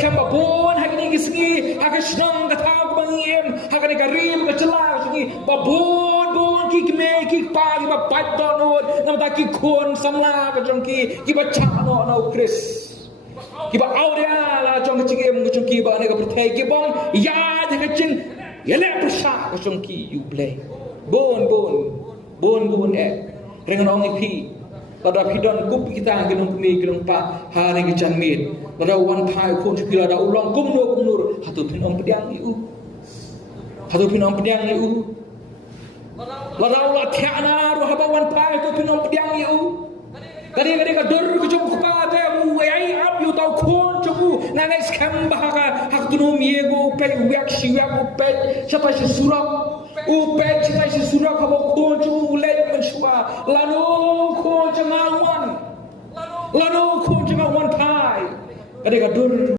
scam babon hagini gisngi hagashnong gatag bangiem hagani garim gachala gisngi babon ki me ki pa ki ba patdonor namda ki khon samla gajongki ki ba chano no Chris ki ba auria la jong chigem gajongki ba ne ga prthai ki bong ya de gachin yele prasha gajongki you play bon rengon ipi pada pidon kup kita gelung kemi gelung pa hari ke janmit pada wan pai pun sekira ada ulang kumnur hatu pin om pediang iu pada ulah tiana ru haba wan pai hatu pin om pediang iu kadi ka dor ku jom pa te mu ai ap yu tau khon chu na ngai skam ba ka hak tu no miego pe wek shi wek pe chapa shi surak upe chapa shi surak haba khon chu le men shwa lano khon chama wan pai kadi ka dor